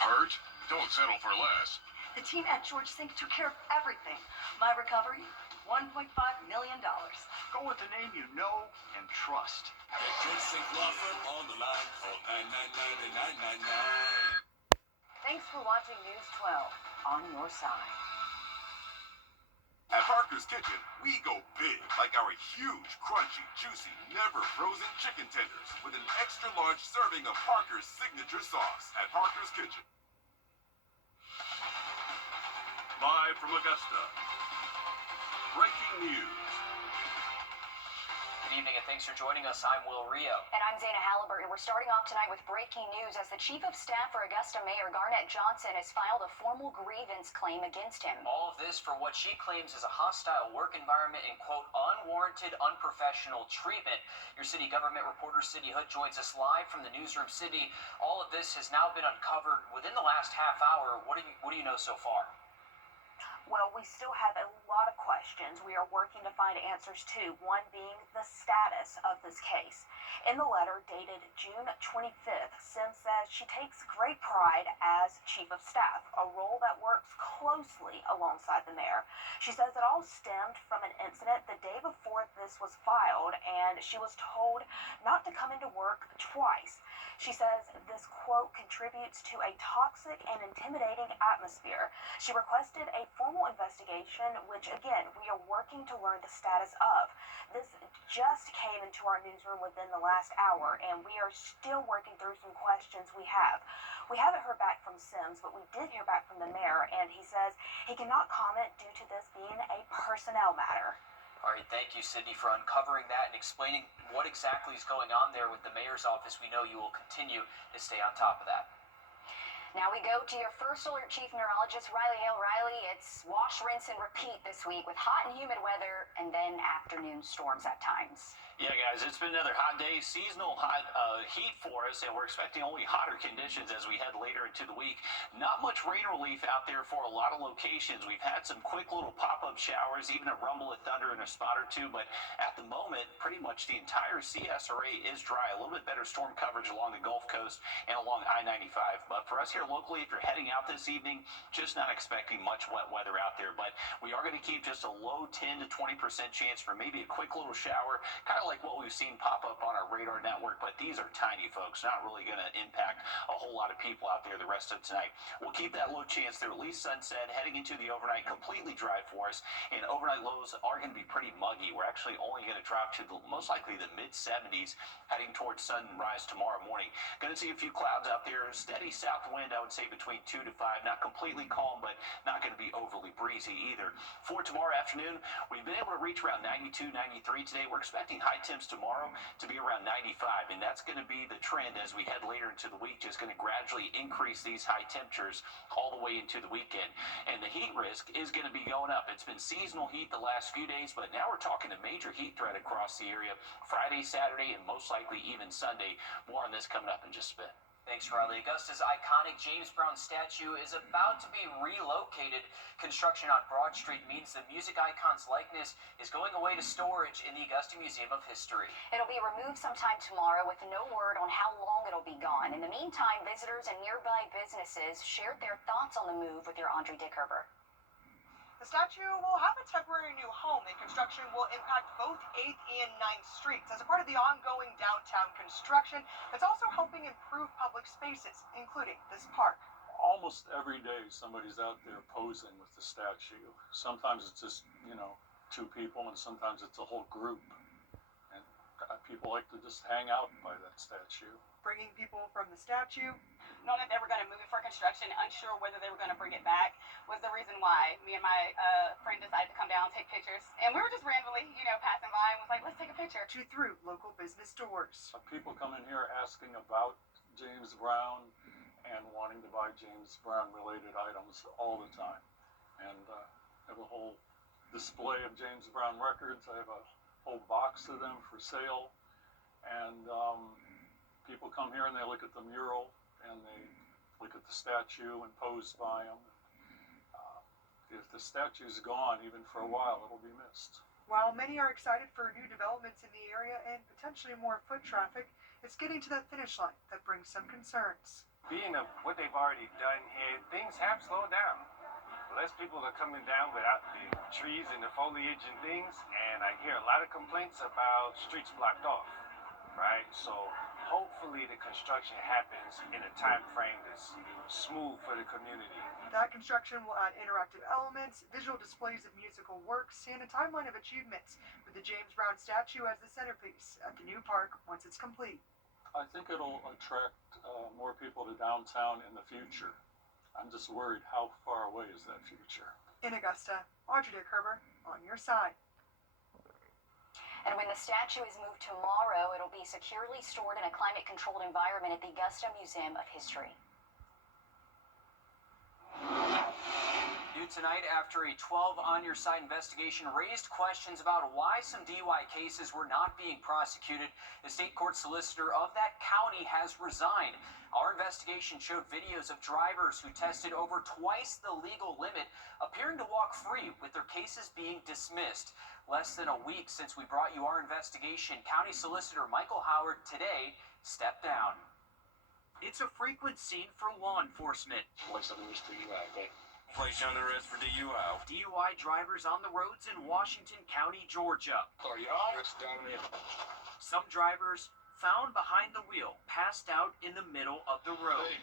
Hurt? Don't settle for less. The team at George Sink took care of everything. My recovery, $1.5 million. Go with the name you know and trust. Get George Sink Law Firm on the line. Call 999-9999. Thanks for watching News 12 on your side. At Parker's Kitchen, we go big, like our huge, crunchy, juicy, never frozen chicken tenders with an extra large serving of Parker's signature sauce at Parker's Kitchen. Live from Augusta, breaking news. Good evening and thanks for joining us. I'm Will Rio. And I'm Zana Halliburton. We're starting off tonight with breaking news as the Chief of Staff for Augusta Mayor Garnett Johnson has filed a formal grievance claim against him. All of this for what she claims is a hostile work environment and, quote, unwarranted, unprofessional treatment. Your city government reporter, Cindy Hood, joins us live from the newsroom. Cindy, all of this has now been uncovered within the last half hour. What do you know so far? Well, we still have a lot of questions we are working to find answers to, one being the status of this case. In the letter dated June 25th, Sims says she takes great pride as Chief of Staff, a role that works closely alongside the mayor. She says it all stemmed from an incident the day before this was filed, and she was told not to come into work twice. She says this, quote, contributes to a toxic and intimidating atmosphere. She requested a formal investigation, which, again, we are working to learn the status of. This just came into our newsroom within the last hour, and we are still working through some questions we have. We haven't heard back from Sims, but we did hear back from the mayor, and he says he cannot comment due to this being a personnel matter. All right, thank you, Cindy, for uncovering that and explaining what exactly is going on there with the mayor's office. We know you will continue to stay on top of that. Now we go to your first alert chief neurologist, Riley Hale. Riley, it's wash, rinse, and repeat this week with hot and humid weather and then afternoon storms at times. Yeah, guys, it's been another hot day, seasonal hot heat for us, and we're expecting only hotter conditions as we head later into the week. Not much rain relief out there for a lot of locations. We've had some quick little pop-up showers, even a rumble of thunder and a spot or two, but at the moment, pretty much the entire CSRA is dry. A little bit better storm coverage along the Gulf Coast and along I-95. But for us here locally, if you're heading out this evening, just not expecting much wet weather out there. But we are going to keep just a low 10 to 20% chance for maybe a quick little shower, kind of like what we've seen pop up on our radar network, but these are tiny, folks, not really going to impact a whole lot of people out there the rest of tonight. We'll keep that low chance through at least sunset, heading into the overnight, completely dry for us, and overnight lows are going to be pretty muggy. We're actually only going to drop to most likely the mid-70s, heading towards sunrise tomorrow morning. Going to see a few clouds out there, steady south wind, I would say between 2 to 5, not completely calm, but not going to be overly breezy either. For tomorrow afternoon, we've been able to reach around 92, 93 today. We're expecting high temps tomorrow to be around 95, and that's going to be the trend as we head later into the week, just going to gradually increase these high temperatures all the way into the weekend. And the heat risk is going to be going up. It's been seasonal heat the last few days, but now we're talking a major heat threat across the area Friday, Saturday, and most likely even Sunday. More on this coming up in just a bit. Thanks, Riley. Augusta's iconic James Brown statue is about to be relocated. Construction on Broad Street means the music icon's likeness is going away to storage in the Augusta Museum of History. It'll be removed sometime tomorrow with no word on how long it'll be gone. In the meantime, visitors and nearby businesses shared their thoughts on the move with your Andre Dickherber. The statue will have a temporary new home, and construction will impact both 8th and 9th Streets. As a part of the ongoing downtown construction, it's also helping improve public spaces, including this park. Almost every day somebody's out there posing with the statue. Sometimes it's just, two people, and sometimes it's a whole group. And people like to just hang out by that statue. Bringing people from the statue. Knowing that they were going to move it for construction, unsure whether they were going to bring it back, was the reason why me and my friend decided to come down and take pictures. And we were just randomly, passing by and was like, let's take a picture. To through local business doors. People come in here asking about James Brown and wanting to buy James Brown related items all the time. And I have a whole display of James Brown records. I have a whole box of them for sale. And people come here and they look at the mural and they look at the statue and pose by them. If the statue's gone, even for a while, it'll be missed. While many are excited for new developments in the area and potentially more foot traffic, it's getting to that finish line that brings some concerns. Being of what they've already done here, things have slowed down. Less people are coming down without the trees and the foliage and things, and I hear a lot of complaints about streets blocked off, right? So hopefully the construction happens in a time frame that's smooth for the community. That construction will add interactive elements, visual displays of musical works, and a timeline of achievements, with the James Brown statue as the centerpiece at the new park once it's complete. I think it'll attract more people to downtown in the future. I'm just worried how far away is that future. In Augusta, Wrdw on your side. And when the statue is moved tomorrow, it'll be securely stored in a climate-controlled environment at the Augusta Museum of History. New tonight after a 12 on your side investigation raised questions about why some DUI cases were not being prosecuted. The state court solicitor of that county has resigned. Our investigation showed videos of drivers who tested over twice the legal limit appearing to walk free with their cases being dismissed. Less than a week since we brought you our investigation, County Solicitor Michael Howard today stepped down. It's a frequent scene for law enforcement. Place under arrest for DUI, okay? Place under arrest for DUI. DUI drivers on the roads in Washington County, Georgia. Are you all right? Down there. Some drivers found behind the wheel, passed out in the middle of the road.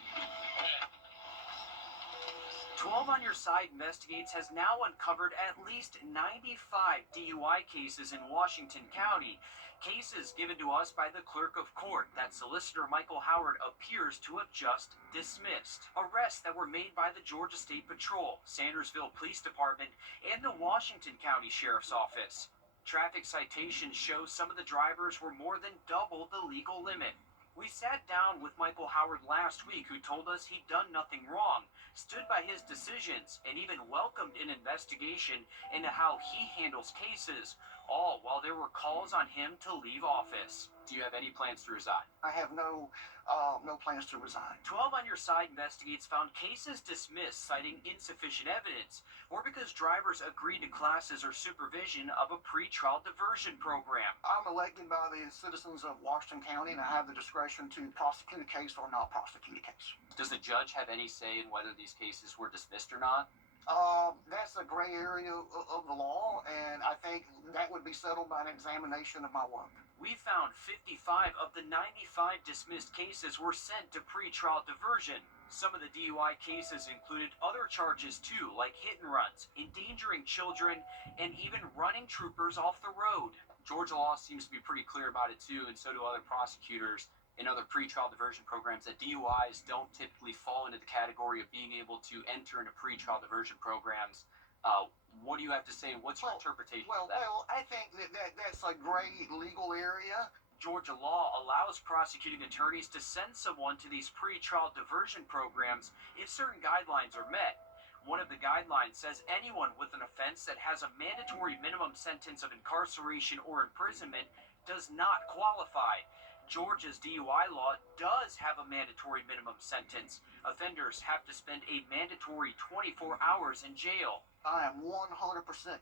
12 on Your Side Investigates has now uncovered at least 95 DUI cases in Washington County. Cases given to us by the clerk of court that Solicitor Michael Howard appears to have just dismissed. Arrests that were made by the Georgia State Patrol, Sandersville Police Department, and the Washington County Sheriff's Office. Traffic citations show some of the drivers were more than double the legal limit. We sat down with Michael Howard last week, who told us he'd done nothing wrong, stood by his decisions, and even welcomed an investigation into how he handles cases, all while there were calls on him to leave office. Do you have any plans to resign? I have no plans to resign. 12 on Your Side Investigates found cases dismissed citing insufficient evidence, or because drivers agreed to classes or supervision of a pretrial diversion program. I'm elected by the citizens of Washington County, and I have the discretion to prosecute a case or not prosecute a case. Does the judge have any say in whether these cases were dismissed or not? That's a gray area of the law, and I think that would be settled by an examination of my work. We found 55 of the 95 dismissed cases were sent to pretrial diversion. Some of the DUI cases included other charges too, like hit and runs, endangering children, and even running troopers off the road. Georgia law seems to be pretty clear about it too, and so do other prosecutors in other pretrial diversion programs, that DUIs don't typically fall into the category of being able to enter into pretrial diversion programs. What do you have to say? What's your interpretation of that? Well, I think that's a gray legal area. Georgia law allows prosecuting attorneys to send someone to these pretrial diversion programs if certain guidelines are met. One of the guidelines says anyone with an offense that has a mandatory minimum sentence of incarceration or imprisonment does not qualify. Georgia's DUI law does have a mandatory minimum sentence. Offenders have to spend a mandatory 24 hours in jail. I am 100%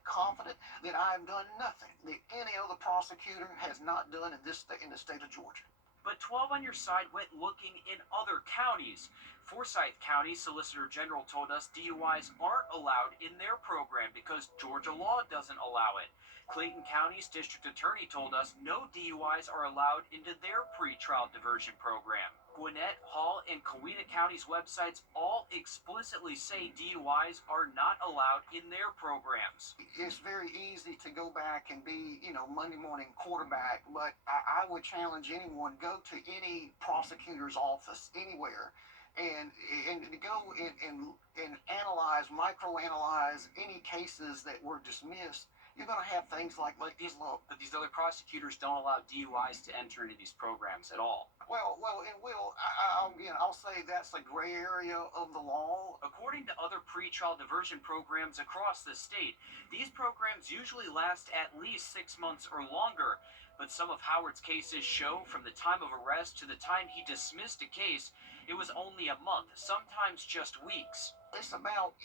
confident that I have done nothing that any other prosecutor has not done in the state of Georgia. But 12 on Your Side went looking in other counties. Forsyth County Solicitor General told us DUIs aren't allowed in their program because Georgia law doesn't allow it. Clayton County's district attorney told us no DUIs are allowed into their pretrial diversion program. Gwinnett, Hall, and Coweta County's websites all explicitly say DUIs are not allowed in their programs. It's very easy to go back and be, Monday morning quarterback, but I would challenge anyone, go to any prosecutor's office anywhere and to go and analyze, microanalyze any cases that were dismissed. You're going to have things like these. But these other prosecutors don't allow DUIs to enter into these programs at all. Well, and I'll say that's a gray area of the law. According to other pretrial diversion programs across the state, these programs usually last at least 6 months or longer. But some of Howard's cases show from the time of arrest to the time he dismissed a case, it was only a month, sometimes just weeks. It's about,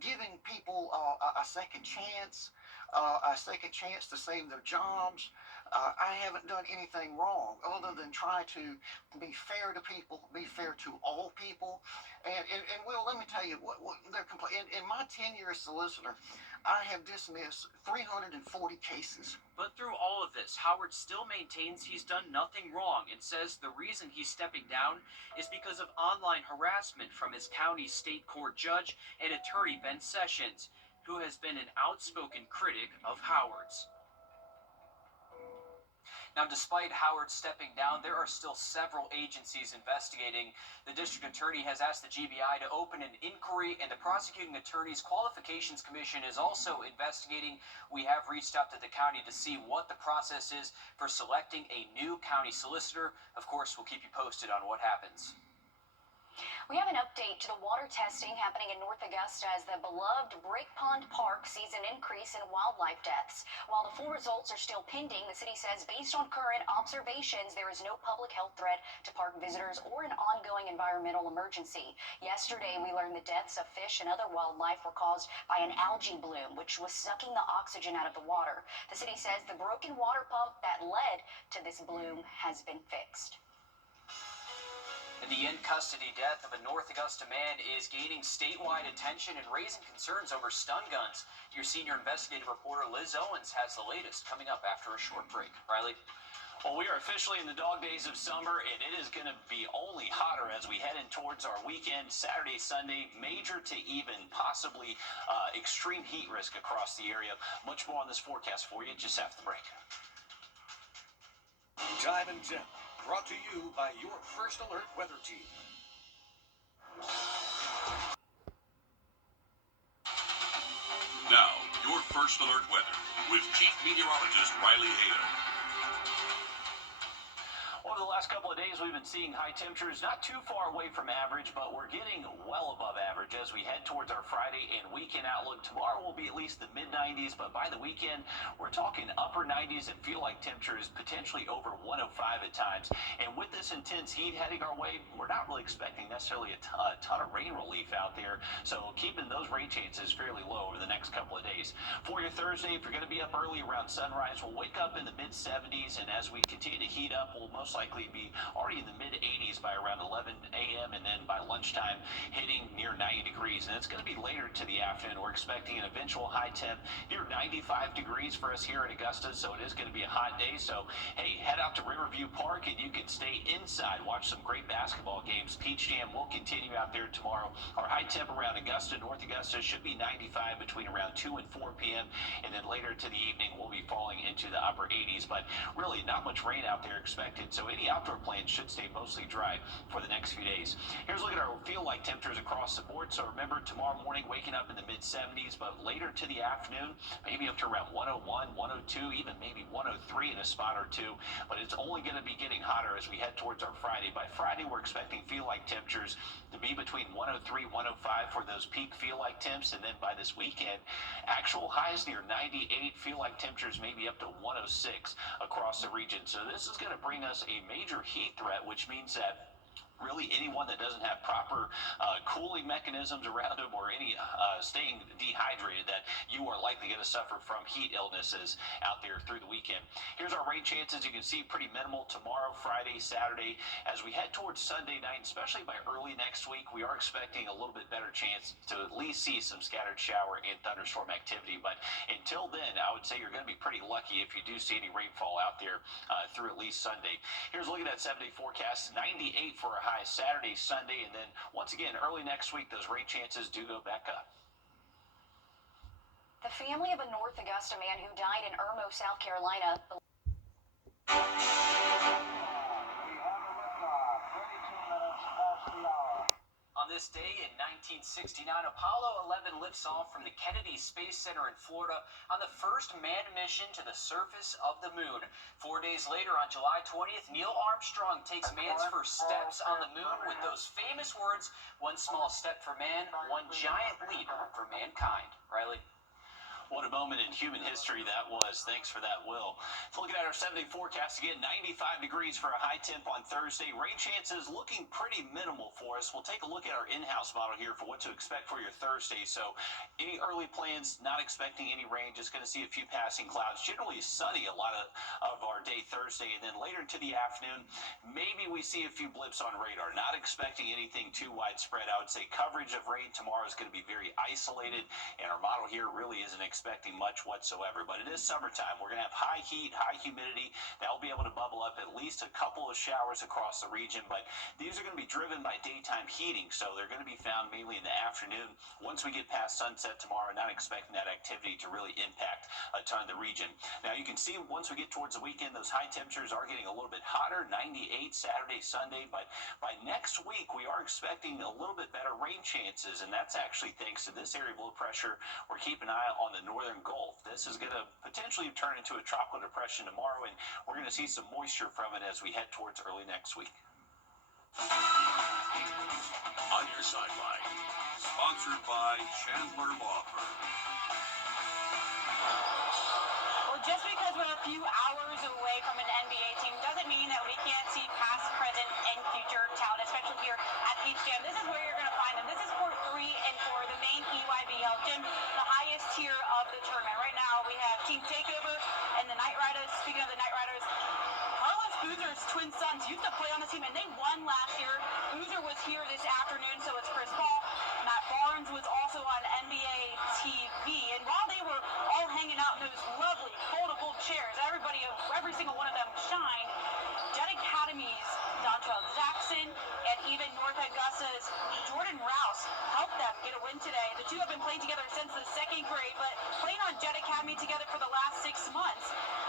giving people a second chance to save their jobs. I haven't done anything wrong other than try to be fair to people, be fair to all people. And Will, let me tell you what they're in my 10-year solicitor, I have dismissed 340 cases. But through all of this, Howard still maintains he's done nothing wrong and says the reason he's stepping down is because of online harassment from his county state court judge and attorney Ben Sessions, who has been an outspoken critic of Howard's. Now, despite Howard stepping down, there are still several agencies investigating. The district attorney has asked the GBI to open an inquiry, and the prosecuting attorney's qualifications commission is also investigating. We have reached out to the county to see what the process is for selecting a new county solicitor. Of course, we'll keep you posted on what happens. We have an update to the water testing happening in North Augusta as the beloved Brick Pond Park sees an increase in wildlife deaths. While the full results are still pending, the city says based on current observations, there is no public health threat to park visitors or an ongoing environmental emergency. Yesterday, we learned the deaths of fish and other wildlife were caused by an algae bloom, which was sucking the oxygen out of the water. The city says the broken water pump that led to this bloom has been fixed. The in-custody death of a North Augusta man is gaining statewide attention and raising concerns over stun guns. Your senior investigative reporter Liz Owens has the latest coming up after a short break. Riley? Well, we are officially in the dog days of summer, and it is going to be only hotter as we head in towards our weekend, Saturday, Sunday, major to even possibly extreme heat risk across the area. Much more on this forecast for you just after the break. Time and Temp, brought to you by your First Alert weather team. Now, your First Alert weather with Chief Meteorologist Riley Hale. Over the last couple of days, we've been seeing high temperatures not too far away from average, but we're getting well above average as we head towards our Friday and weekend outlook. Tomorrow will be at least the mid-90s, but by the weekend, we're talking upper 90s and feel like temperatures potentially over 105 at times. And with this intense heat heading our way, we're not really expecting necessarily a ton of rain relief out there, so keeping those rain chances fairly low over the next couple of days. For your Thursday, if you're going to be up early around sunrise, we'll wake up in the mid-70s, and as we continue to heat up, we'll most likely be already in the mid-80s by around 11 a.m. and then by lunchtime hitting near 90 degrees. And it's going to be later to the afternoon. We're expecting an eventual high temp near 95 degrees for us here in Augusta, so it is going to be a hot day. So, hey, head out to Riverview Park and you can stay inside, watch some great basketball games. Peach Jam will continue out there tomorrow. Our high temp around Augusta, North Augusta, should be 95 between around 2 and 4 p.m. And then later to the evening, we'll be falling into the upper 80s. But really, not much rain out there expected. So any outdoor plans should stay mostly dry for the next few days. Here's a look at our feel-like temperatures across the board. So remember, tomorrow morning, waking up in the mid-70s, but later to the afternoon, maybe up to around 101, 102, even maybe 103 in a spot or two. But it's only going to be getting hotter as we head towards our Friday. By Friday, we're expecting feel-like temperatures to be between 103, 105 for those peak feel-like temps. And then by this weekend, actual highs near 98, feel-like temperatures maybe up to 106 across the region. So this is going to bring us a major heat threat, which means that really anyone that doesn't have proper cooling mechanisms around them or any staying dehydrated, that you are likely going to suffer from heat illnesses out there through the weekend. Here's our rain chances. You can see pretty minimal tomorrow, Friday, Saturday. As we head towards Sunday night, especially by early next week, we are expecting a little bit better chance to at least see some scattered shower and thunderstorm activity. But until then, I would say you're going to be pretty lucky if you do see any rainfall out there through at least Sunday. Here's a look at that 7-day forecast. 98 for a high Saturday, Sunday, and then once again early next week those rain chances do go back up. The family of a North Augusta man who died in Irmo, South Carolina. On this day in 1969, Apollo 11 lifts off from the Kennedy Space Center in Florida on the first manned mission to the surface of the moon. 4 days later, on July 20th, Neil Armstrong takes man's first steps on the moon with those famous words, "One small step for man, one giant leap for mankind." Riley? What a moment in human history that was. Thanks for that, Will. Looking at our 7-day forecast again, 95 degrees for a high temp on Thursday. Rain chances looking pretty minimal for us. We'll take a look at our in-house model here for what to expect for your Thursday. So any early plans, not expecting any rain, just going to see a few passing clouds. Generally sunny a lot of our day Thursday, and then later into the afternoon, maybe we see a few blips on radar. Not expecting anything too widespread. I would say coverage of rain tomorrow is going to be very isolated, and our model here really isn't expecting much whatsoever. But it is summertime. We're going to have high heat, high humidity. That will be able to bubble up at least a couple of showers across the region, but these are going to be driven by daytime heating, so they're going to be found mainly in the afternoon. Once we get past sunset tomorrow, not expecting that activity to really impact a ton of the region. Now you can see once we get towards the weekend, those high temperatures are getting a little bit hotter, 98 Saturday, Sunday, but by next week we are expecting a little bit better rain chances, and that's actually thanks to this area of low pressure. We're keeping an eye on the northern Gulf. This is going to potentially turn into a tropical depression tomorrow, and we're going to see some moisture from it as we head towards early next week. On Your Sideline, sponsored by Chandler Law Firm. Well, just because we're a few hours away from an NBA team doesn't mean that we can't see past, present, and future talent, especially here at Peach Jam. This is where you're going to find them. This is court 3 and 4, the main EYBL gym, the highest tier of the tournament. Right now, we have Team Takeover and the Knight Riders. Speaking of the Knight Riders, Carlos Boozer's twin sons used to play on the team, and they won last year. Boozer was here this afternoon, so it's Chris Paul. Matt Barnes was also on NBA TV, and while they were all hanging out in those lovely foldable chairs, every single one of them shined. Jet Academy's Dontrell Jackson and even North Augusta's Jordan Rouse helped them get a win today. The two have been playing together since the 2nd grade, but playing on Jet Academy together for the last 6 months.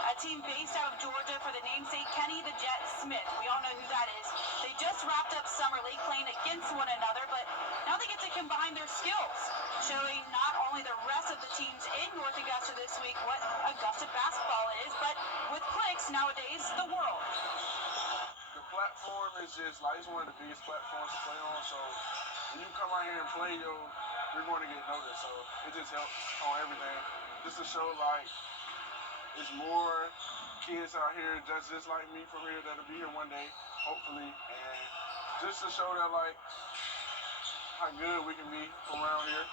A team based out of Georgia for the namesake Kenny the Jet Smith. We all know who that is. They just wrapped up summer league playing against one another, but now they get to combine their skills, showing not only the rest of the teams in North Augusta this week what Augusta basketball is, but with clicks nowadays, the world. The platform is just like, it's one of the biggest platforms to play on, so when you come out here and play, you're going to get noticed, so it just helps on everything. Just to show, like, there's more kids out here just like me from here that'll be here one day, hopefully, and just to show that, like, how good we can be around here.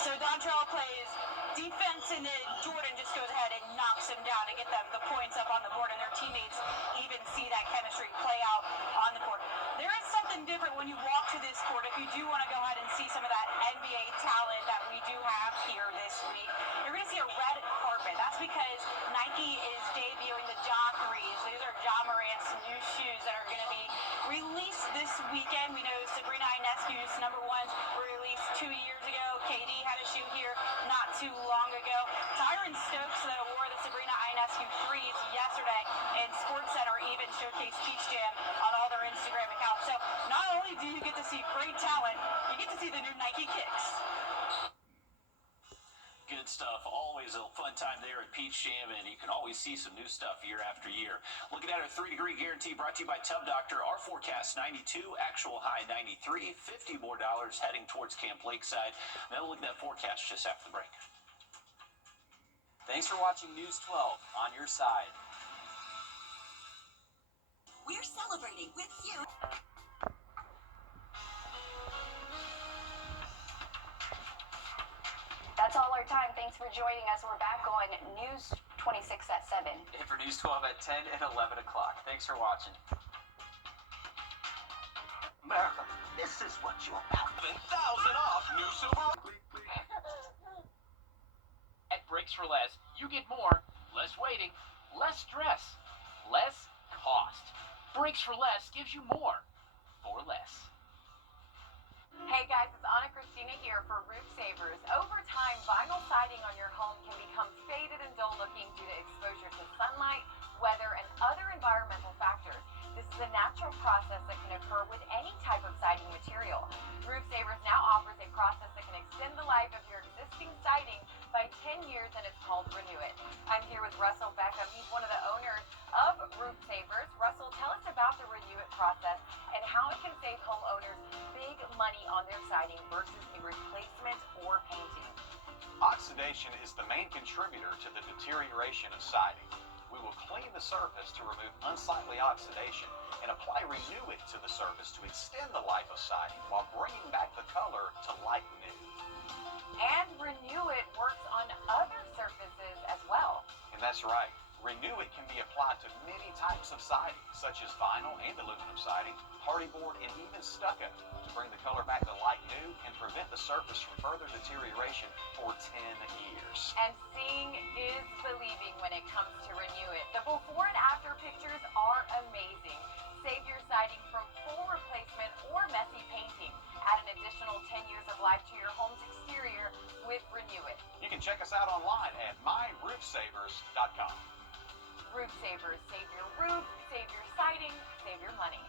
So Dontrell plays defense, and then Jordan just goes ahead and knocks him down to get them the points up on the board, and their teammates even see that chemistry play out on the court. There is something different when you walk to this court. If you do want to go ahead and see some of that NBA talent that we do have here this week, you're going to see a red carpet. That's because Nike is debuting the Ja 3s. These are Ja Morant's new shoes that are going to be released this weekend. We know Sabrina Ionescu's number ones were released 2 years ago. KD had a shoe here not too long ago. Tyron Stokes wore the Sabrina Ionescu 3s yesterday, and SportsCenter even showcased Peach Jam on all their Instagram accounts. So not only do you get to see great talent, you get to see the new Nike kicks. Good stuff. Always a fun time there at Peach Jam, and you can always see some new stuff year after year. Looking at our 3-degree guarantee brought to you by Tub Doctor. Our forecast 92, actual high 93, $50 more heading towards Camp Lakeside. Now we'll look at that forecast just after the break. Thanks for watching News 12 on your side. We're celebrating with you. That's all our time. Thanks for joining us. We're back on News 26 at 7. And for News 12 at 10 and 11 o'clock. Thanks for watching. America, this is what you're about. 7,000 off new Silverado. At Brakes for Less, you get more, less waiting, less stress, less cost. Brakes for Less gives you more for less. Hey guys, it's Anna Christina here for Roof Savers. Over time, vinyl siding on your home can become faded and dull looking due to exposure to sunlight, weather, and other environmental factors. This is a natural process that can occur with any type of siding material. Roof Savers now offers a process that can extend the life of your existing siding by 10 years, and it's called Renew It. I'm here with Russell Beckham. He's one of the owners of Roof Savers. Russell, tell us about the Renew It process and how how it can save homeowners big money on their siding versus a replacement or painting. Oxidation is the main contributor to the deterioration of siding. We will clean the surface to remove unsightly oxidation and apply Renew-It to the surface to extend the life of siding while bringing back the color to like new. And Renew-It works on other surfaces as well. And that's right. Renew-It can be applied to many types of siding, such as vinyl and aluminum siding, hardy board, and even stucco, to bring the color back to like new and prevent the surface from further deterioration for 10 years. And seeing is believing when it comes to Renew-It. The before and after pictures are amazing. Save your siding from full replacement or messy painting. Add an additional 10 years of life to your home's exterior with Renew-It. You can check us out online at myroofsavers.com. Roof Savers, save your roof, save your siding, save your money.